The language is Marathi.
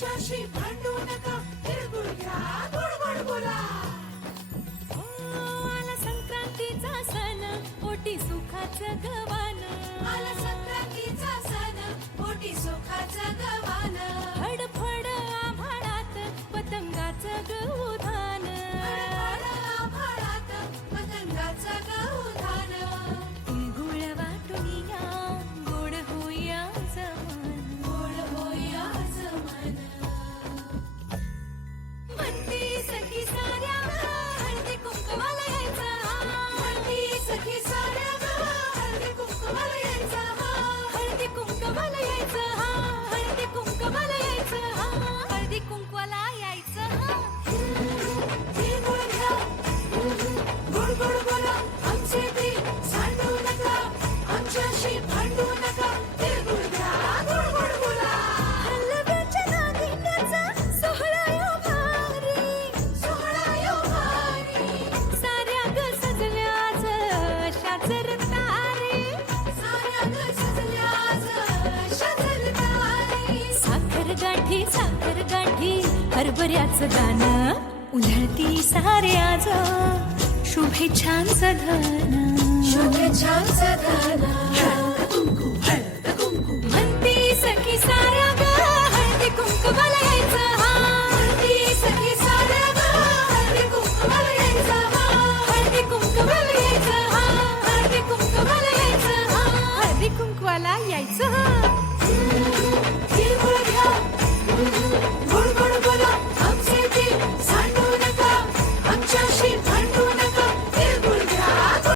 आमच्याशी भांडू नका, तिळगुळ घ्या, गोड गोड बोला. आला संक्रांतीचा सण, पोटी सुखाचं गवान. आला संक्रांतीचा सण, पोटी सुखाचं गवान. फडफड आभाळात पतंगाचं गौधान. फडफड आभाळात पतंगाचं गौधान. तिळगुळ वाटून या, गोड होया जमान. गोड होया जमान. म्हणती सखी साऱ्या हळदी कुंकवाला यायचा. म्हणती सखी साऱ्या ग, हळदी कुंकवाला यायचा. हळदी कुंकवाला यायचं, हळदी कुंकवाला यायचं, हळदी कुंकवाला यायचं. तिळगुळ घ्या, गोड गोड बोला. आमचे प्रिय सांडू नका, आमच्याशी भांडू नका, तिळगुळ घ्या, गोड गोड बोला. हलव्याच्या नागिन्याचा सोहळा यो भारी. सोहळा यो भारी. साऱ्या ग सजल्या आज अशाच रतारी. साऱ्या ग सजल्या आज अशाच तारी. साखर गाठी हरभऱ्याचं गाणं. उधळती सारे आज शुभेच्छांचं धन. शुभेच्छांचं धन. म्हणती सखी साऱ्या ग, हळदी कुंकवाला यायचं. म्हणती सखी साऱ्या ग, हळदी कुंकवाला यायचं. हळदी कुंकवाला यायचं, हळदी कुंकवाला यायचं, हळदी कुंकवाला यायचं.